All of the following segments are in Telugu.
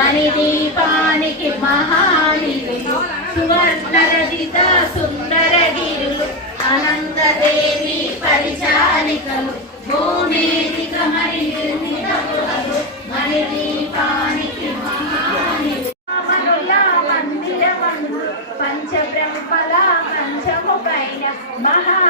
మణిదీపానికి మహానిధి సువర్ణరజిత సుందరగిరులు అనంతదేవి పరిచారికలు భూమేదిక మణినిర్మితములు మణిదీపానికి మహానిధులు రామనుల మందిరమందు పంచబ్రహ్మల పంచముఖైన మహాదేవుడు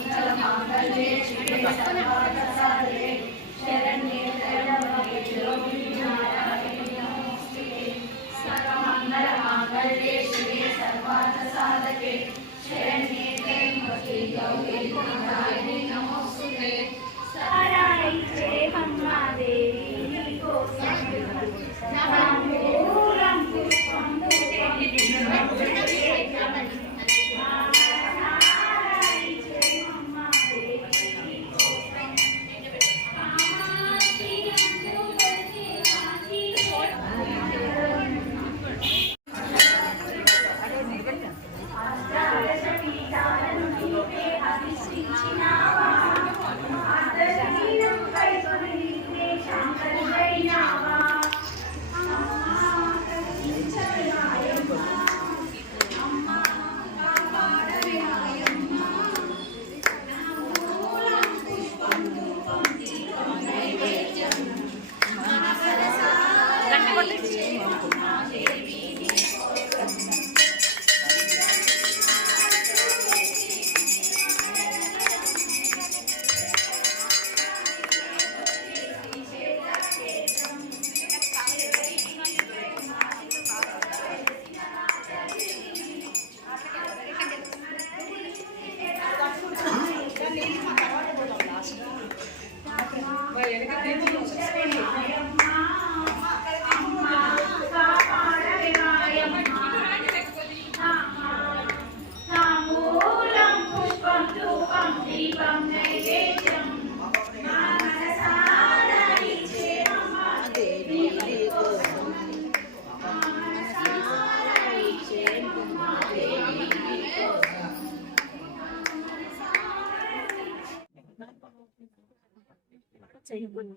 Daiane, que atende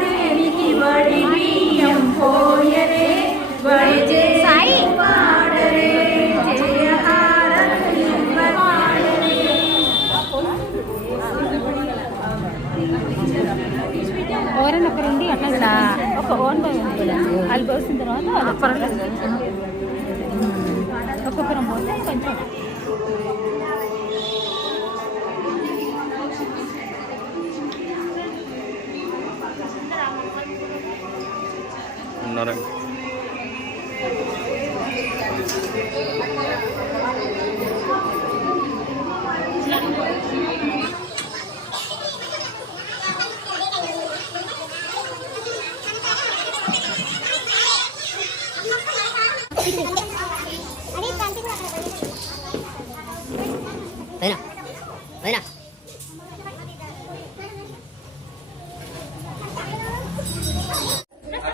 దేవికి వడి బియ్యం పోయరే వడి చేసి పాడరే జయ హారతి పాడరే ఎవరైనా ఒకరు ఉండి అట్లా ఒక ఓన్ బై వాళ్ళు పోసిన తర్వాత ఒక్కొక్కరం పోతే కొంచెం ఉన్నారండి Bueno, bueno.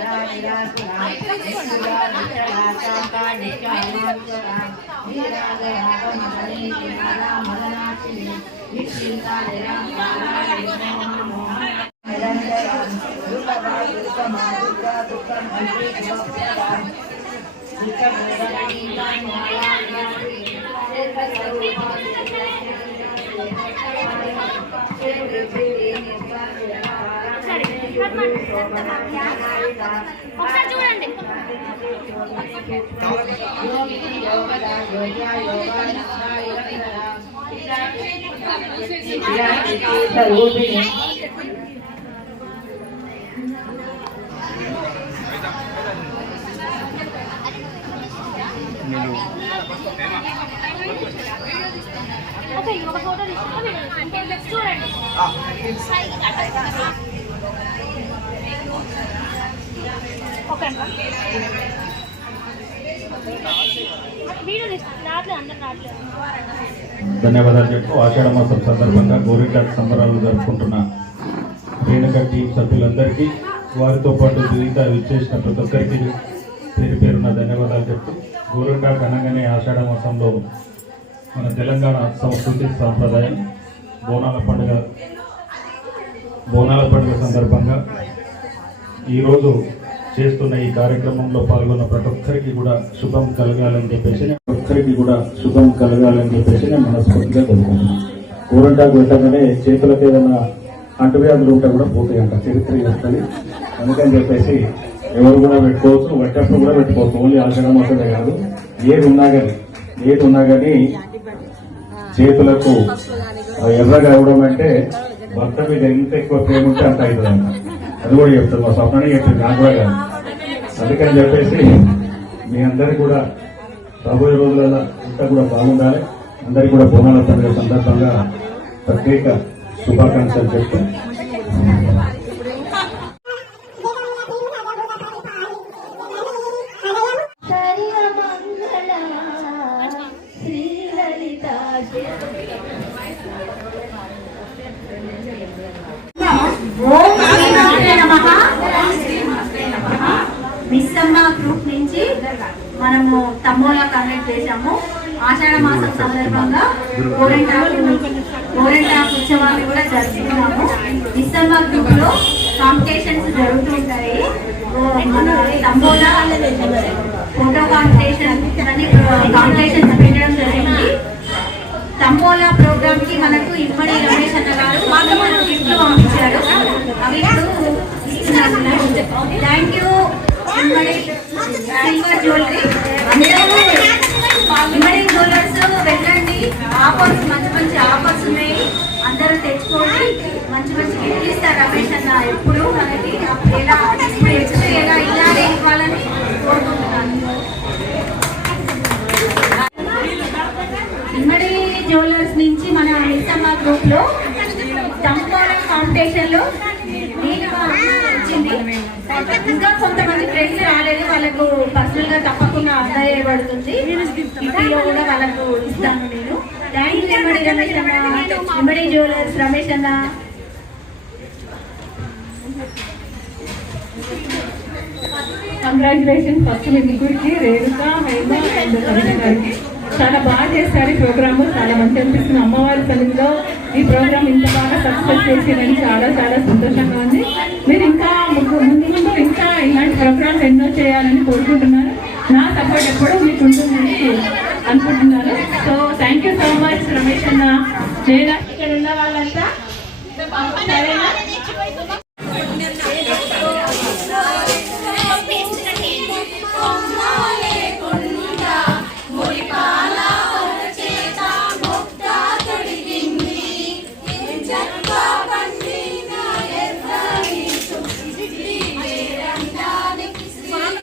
सुरा निरा सुरा निरा निरा काका निका मंगला निरा गया कमली निरा मरणाची निश्चिंता निरा काला निरा मोहन निरंजन दुर्गा दुर्गमा दुर्गा दुर्गम हरि भक्तदान दुर्गा दुर्गा निरा माला निरा सर्वस्वरूपा निरा निरा निरा ఒకసారి చూడండి ఒక ఫోటో తీసుకుంటే చూడండి. ఓకే ధన్యవాదాలు చెప్తూ ఆషాఢ మాసం సందర్భంగా గోరింటాకు సంబరాలు జరుపుకుంటున్న రేణుక టీం సభ్యులందరికీ వారితో పాటు మిగతా విచ్చేసిన ప్రతి ఒక్కరికి పేరు పేరున్న ధన్యవాదాలు చెప్తూ గోరింటాకు అనగానే ఆషాఢ మాసంలో మన తెలంగాణ సంస్కృతి సాంప్రదాయం బోనాల పండుగ బోనాల పండుగ సందర్భంగా ఈరోజు చేస్తున్న ఈ కార్యక్రమంలో పాల్గొన్న ప్రతి ఒక్కరికి కూడా శుభం కలగాలని చెప్పేసి ప్రతి ఒక్కరికి కూడా శుభం కలగాలని చెప్పేసి నేను మనస్ఫూర్తిగా కోరుకుంటున్నాను. కూరంటాకు వెళ్ళగానే చేతులకు ఏదైనా అంటువ్యాధులు ఉంటే కూడా పోతాయి అంట చరిత్ర వస్తుంది అందుకని చెప్పేసి ఎవరు కూడా పెట్టుకోవచ్చు వచ్చేప్పుడు కూడా పెట్టుకోవచ్చు. ఓన్లీ ఆషాఢ మాత్రమే కాదు. ఏది ఉన్నా కానీ ఏది ఉన్నా కానీ చేతులకు ఎర్రగా అవడం అంటే భర్త మీద ఎంత ఎక్కువ ప్రేమ ఉంటే అంత అవుతుందంట. అది కూడా చెప్తుంది మా స్వప్ననే చెప్తుంది నాకు కూడా కాదు. అందుకని చెప్పేసి మీ అందరికీ కూడా రాబోయే రోజులలో అంతా కూడా బాగుండాలి. అందరికీ కూడా బోనాల పండుగ సందర్భంగా ప్రత్యేక శుభాకాంక్షలు చెప్తూ ఓం శ్రీమాత్రే నమః. మిస్సమ్మ గ్రూప్ నుంచి మనము తమ్మోలా కండక్ట్ చేశాము. ఆషాఢ మాసం సందర్భంగా గోరెంటాకు గోరెంటాకు ఉత్సవాన్ని కూడా జరుపుకున్నాము. డిసెంబర్ గ్రూప్లో కాంపిటీషన్స్ జరుగుతుంటాయి మన తంబోలా ఫోటో కాంపిటీషన్ అని కాంపిటీషన్స్ పెట్టడం జరిగింది. తంబోలా ప్రోగ్రామ్కి మనకు ఇమ్మడి రమేష్ అన్న గారు మాకు మనకు గిఫ్ట్లు పంపించారు. అవి ఇప్పుడు thank you. Immadi silver jewellery. Immadi jewellers వెళ్ళండి. ఆఫర్స్ మంచి మంచి ఆఫర్స్ ఉన్నాయి. అందరూ తెచ్చుకోండి. మంచి మంచి గిఫ్ట్ ఇస్తారు రమేష్ అన్న. ఎప్పుడు మనకి ఎలా ఇప్పుడు ఎప్పుడు ఎలా ఇలానే ఇవ్వాలని కోరుకుంటున్నాను. ఇమ్మడి జ్యువెలర్స్ నుంచి మన మిస్సమ్మ గ్రూప్లో ఫౌండేషన్లో ఫ్రెండ్స్ రాలేదు వాళ్ళకు పర్సనల్గా తప్పకుండా అందజేయబడుతుంది గిఫ్ట్లో కూడా వాళ్ళకు ఇస్తాను నేను. థ్యాంక్ యూ ఇమ్మడి రమేష్ అన్న. ఇమ్మడి జ్యువెలర్స్ రమేష్ అన్న. కంగ్రాచులేషన్ ఫస్ట్ మీ ముగ్గురికి రేణుక హైమ అండ్ గారికి చాలా బాగా చేస్తారు ఈ ప్రోగ్రామ్. చాలా మంచి అనిపిస్తుంది. అమ్మవారి సన్నిధిలో ఈ ప్రోగ్రామ్ ఇంత బాగా సక్సెస్ చేసిందని చాలా చాలా సంతోషంగా ఉంది. మీరు ఇంకా ముందు ముందు ఇంకా ఇలాంటి ప్రోగ్రామ్స్ ఎన్నో చేయాలని కోరుకుంటున్నాను నా సపోర్ట్ ఎప్పుడూ మీకు ఉంటుందని అనుకుంటున్నాను. So thank you so much Ramesh అన్న. నేను ఇక్కడ ఉన్న వాళ్ళంతా.